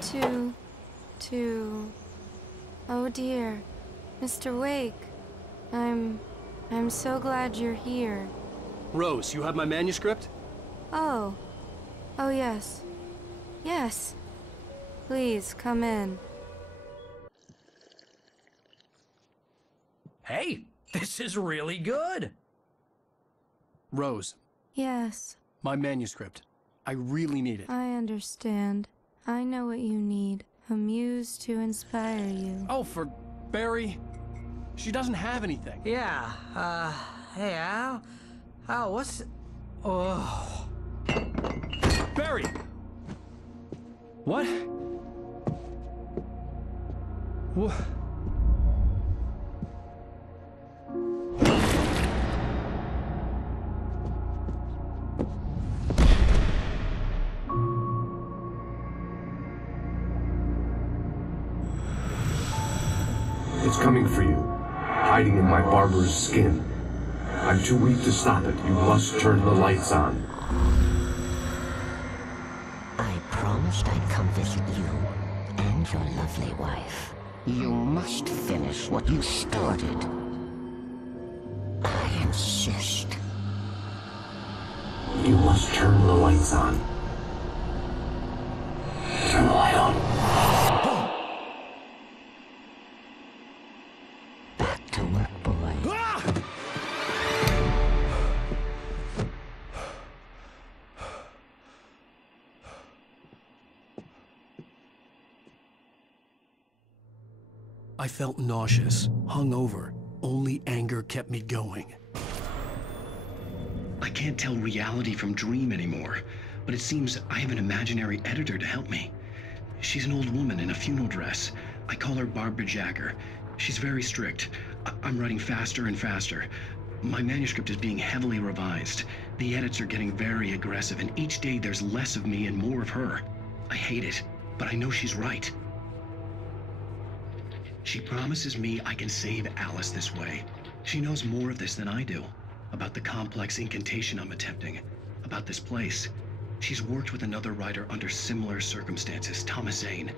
come to... Oh dear, Mr. Wake. I'm so glad you're here. Rose, you have my manuscript? Oh. Oh yes. Yes. Please, come in. Hey, this is really good. Rose. Yes. My manuscript. I really need it. I understand. I know what you need. A muse to inspire you. Oh, for Barry? She doesn't have anything. Yeah, hey, Al, what's... Oh... Barry! What? What? It's coming for you, hiding in my barber's skin. I'm too weak to stop it. You must turn the lights on. I promised I'd come visit you and your lovely wife. You must finish what you started. I insist. You must turn the lights on. Turn the light on. Back to work, boy. I felt nauseous, hungover. Only anger kept me going. I can't tell reality from dream anymore, but it seems I have an imaginary editor to help me. She's an old woman in a funeral dress. I call her Barbara Jagger. She's very strict. I'm writing faster and faster. My manuscript is being heavily revised. The edits are getting very aggressive, and each day there's less of me and more of her. I hate it, but I know she's right. She promises me I can save Alice this way. She knows more of this than I do. About the complex incantation I'm attempting. About this place. She's worked with another writer under similar circumstances, Thomas Zane.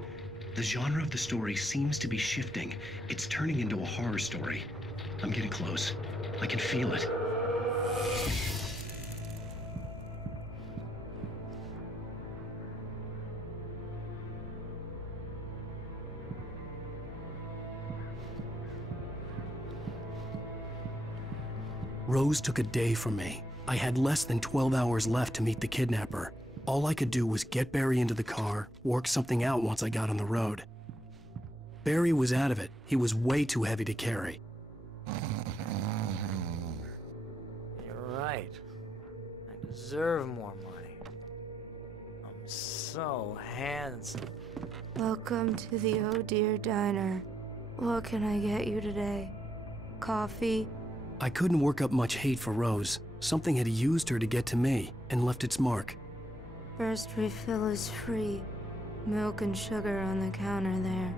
The genre of the story seems to be shifting. It's turning into a horror story. I'm getting close. I can feel it. Rose took a day from me. I had less than 12 hours left to meet the kidnapper. All I could do was get Barry into the car, work something out once I got on the road. Barry was out of it. He was way too heavy to carry. You're right. I deserve more money. I'm so handsome. Welcome to the Oh Dear Diner. What can I get you today? Coffee? I couldn't work up much hate for Rose. Something had used her to get to me and left its mark. First refill is free. Milk and sugar on the counter there.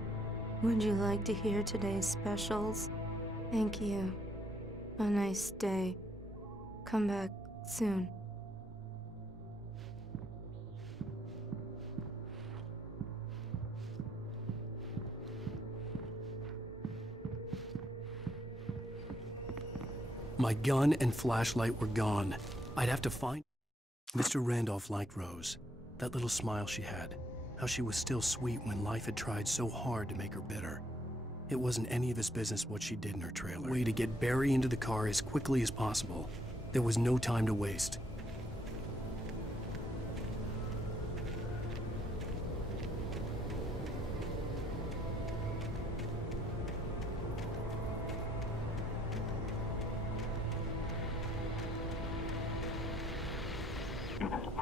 Would you like to hear today's specials? Thank you. A nice day. Come back soon. My gun and flashlight were gone. I'd have to find... Mr. Randolph liked Rose. That little smile she had. How she was still sweet when life had tried so hard to make her bitter. It wasn't any of his business what she did in her trailer. Way to get Barry into the car as quickly as possible. There was no time to waste.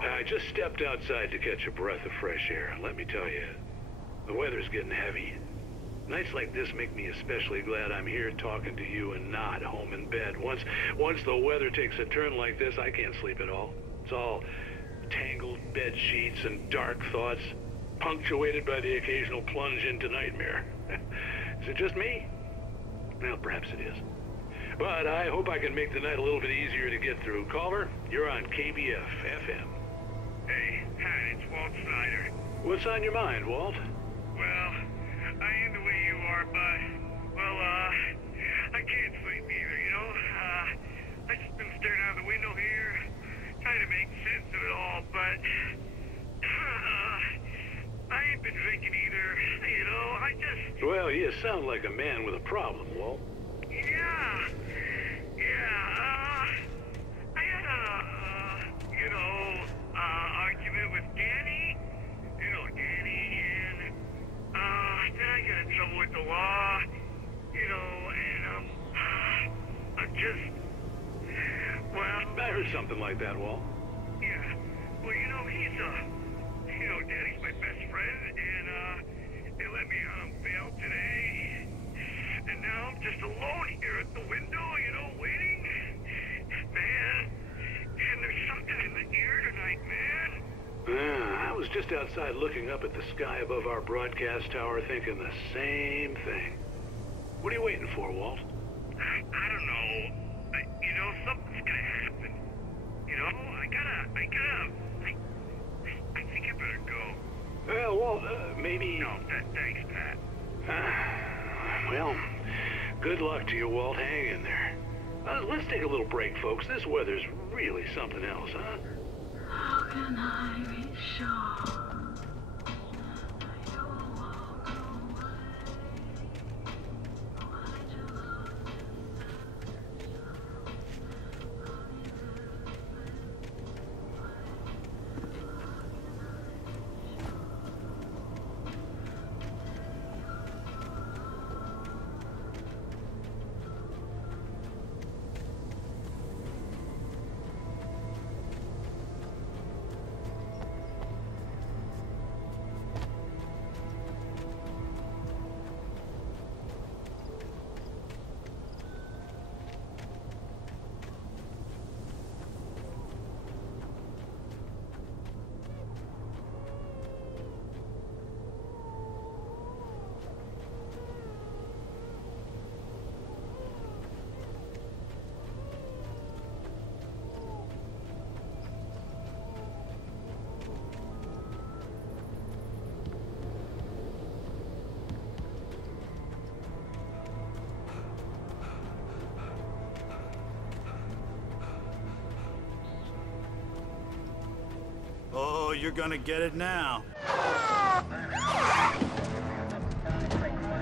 I just stepped outside to catch a breath of fresh air. Let me tell you, the weather's getting heavy. Nights like this make me especially glad I'm here talking to you and not home in bed. Once the weather takes a turn like this, I can't sleep at all. It's all tangled bed sheets and dark thoughts, punctuated by the occasional plunge into nightmare. Is it just me? Well, perhaps it is. But I hope I can make the night a little bit easier to get through. Caller, you're on KBF FM. Hey, hi, it's Walt Snyder. What's on your mind, Walt? Well, I ain't the way you are, but, well, I can't sleep either, you know? I just been staring out the window here, trying to make sense of it all, but, I ain't been drinking either, you know? I just... Well, you sound like a man with a problem, Walt. Yeah, I had argument with Danny, and, then I got in trouble with the law, and, I'm just, well... I heard something like that, Walt. Yeah, well, Danny's my best friend, and, they let me on bail today, and now I'm just alone here at the window, waiting. Man, and there's something in the air tonight, man. I was just outside looking up at the sky above our broadcast tower thinking the same thing. What are you waiting for, Walt? I don't know. Something's gonna happen. I think I better go. Well, Walt, maybe... No, thanks, Pat. Well, good luck to you, Walt. Hang in there. Let's take a little break, folks. This weather's really something else, huh? How can I be sure? Oh, you're gonna get it now.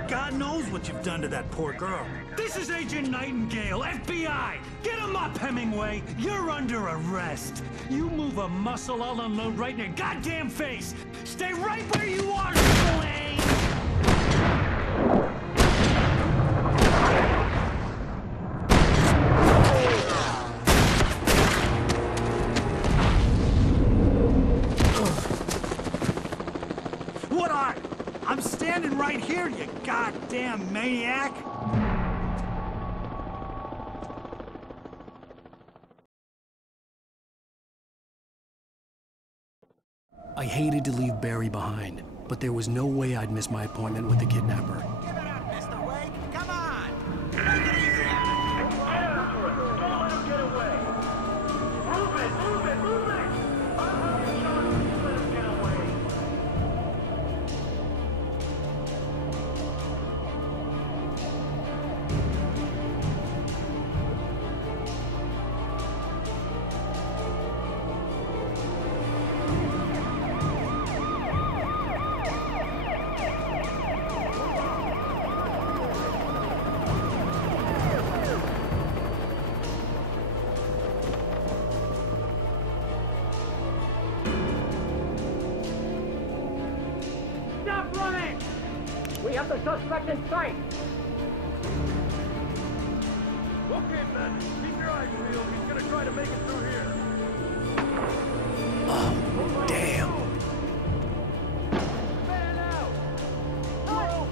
God knows what you've done to that poor girl. This is Agent Nightingale, FBI! Get him up, Hemingway! You're under arrest. You move a muscle, I'll unload right in your goddamn face! Stay right where you are, Spillane! I'm standing right here, you goddamn maniac! I hated to leave Barry behind, but there was no way I'd miss my appointment with the kidnapper. Give it up, Mr. Wake! Come on! Take it easy on him! Don't let him get away! Move it! Move it! Move it! Let him get away! Stop running! We have the suspect in sight! Okay, men, keep your eyes peeled. He's gonna try to make it through here. Oh, damn. Man out! Oh!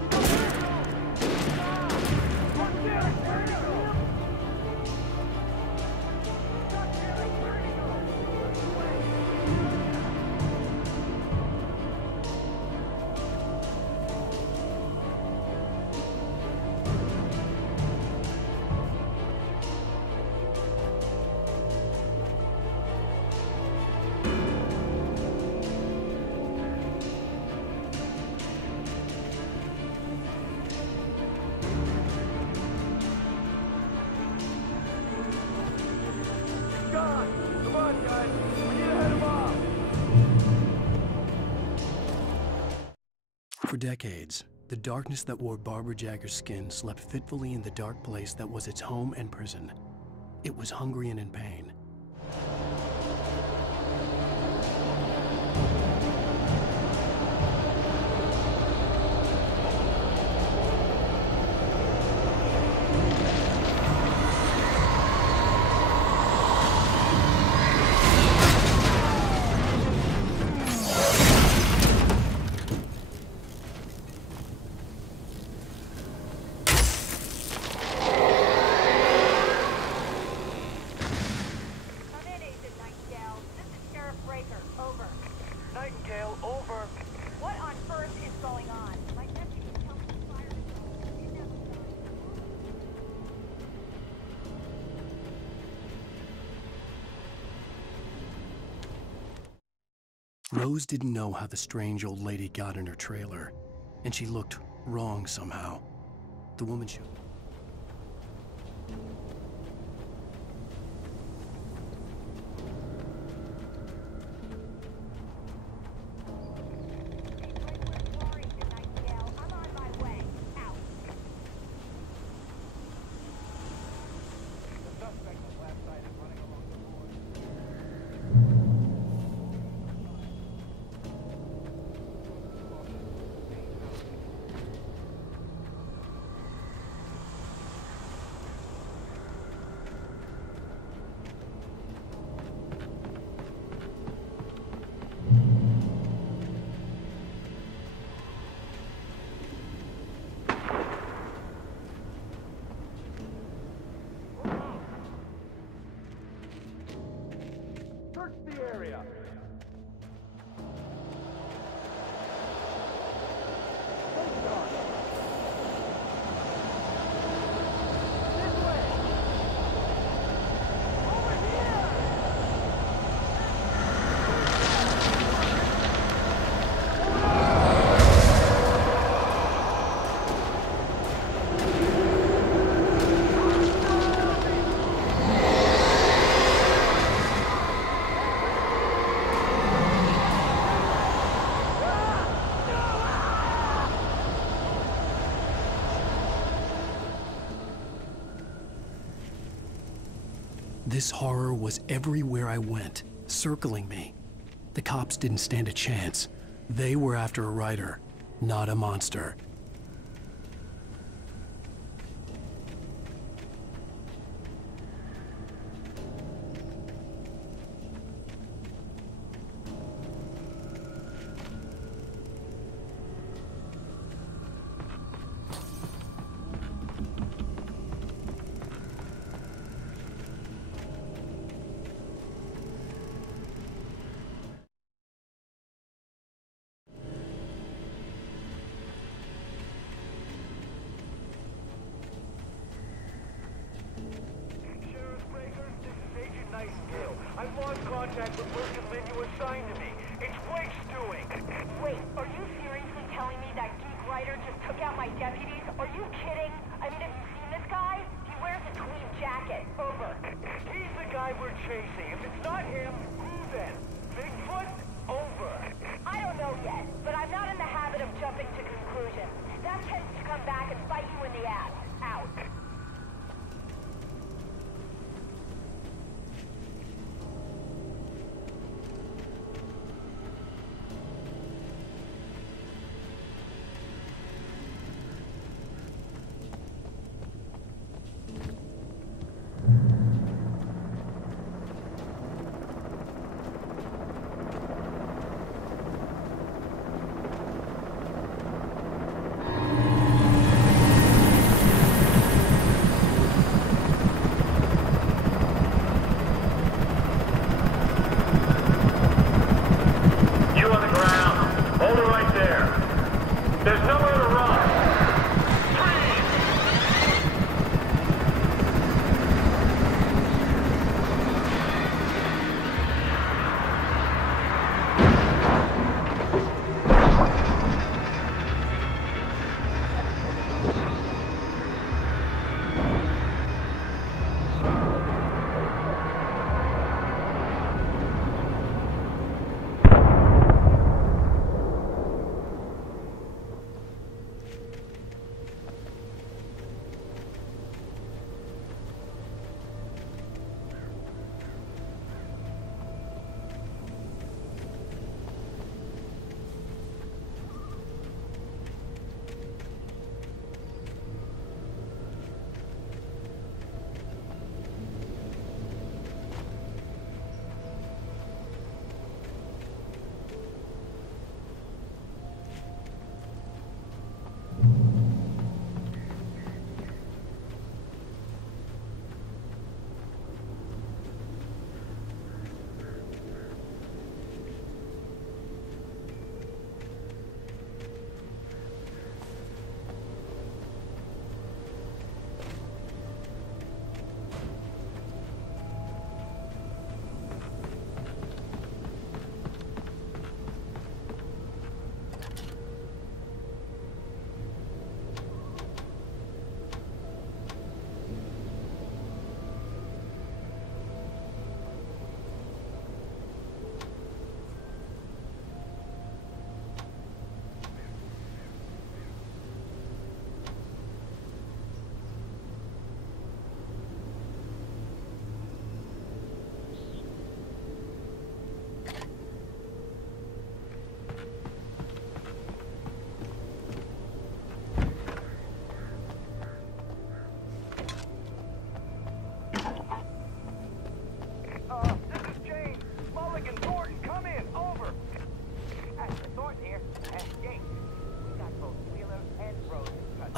For decades, the darkness that wore Barbara Jagger's skin slept fitfully in the dark place that was its home and prison. It was hungry and in pain. Rose didn't know how the strange old lady got in her trailer, and she looked wrong somehow. The woman she... Search the area. This horror was everywhere I went, circling me. The cops didn't stand a chance. They were after a writer, not a monster. I've lost contact with the men you assigned to me. It's Wake's doing. Wait, are you seriously telling me that geek writer just took out my deputies? Are you kidding? I mean, have you seen this guy? He wears a tweed jacket. Over. He's the guy we're chasing. If it's not him, who then? Bigfoot? Over. I don't know yet, but I'm not in the habit of jumping to conclusions. That tends to come back and bite you in the ass. Out.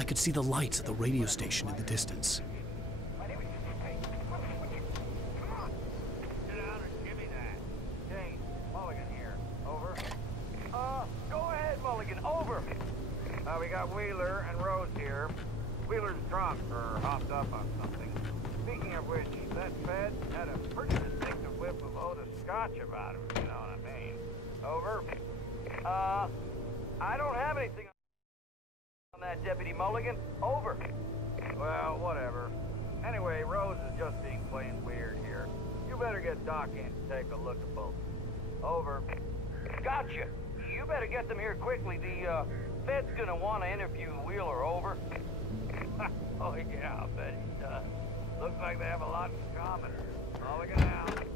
could see the lights of the radio station in the distance. Get out and give me that. Jane, Mulligan here. Over. Go ahead, Mulligan. Over. We got Wheeler and Rose here. Wheeler's drunk or hopped up on something. Speaking of which, that Fed had a pretty distinctive whiff of Oda Scotch about him, if you know what I mean. Over. I don't have anything on that, Deputy Mulligan. Over. Well, whatever. Anyway, Rose is just being plain weird here. You better get Doc in to take a look at both. Over. Gotcha. You better get them here quickly. The Fed's gonna want to interview Wheeler. Over. Oh yeah, I'll bet he does. Looks like they have a lot in common. Mulligan out.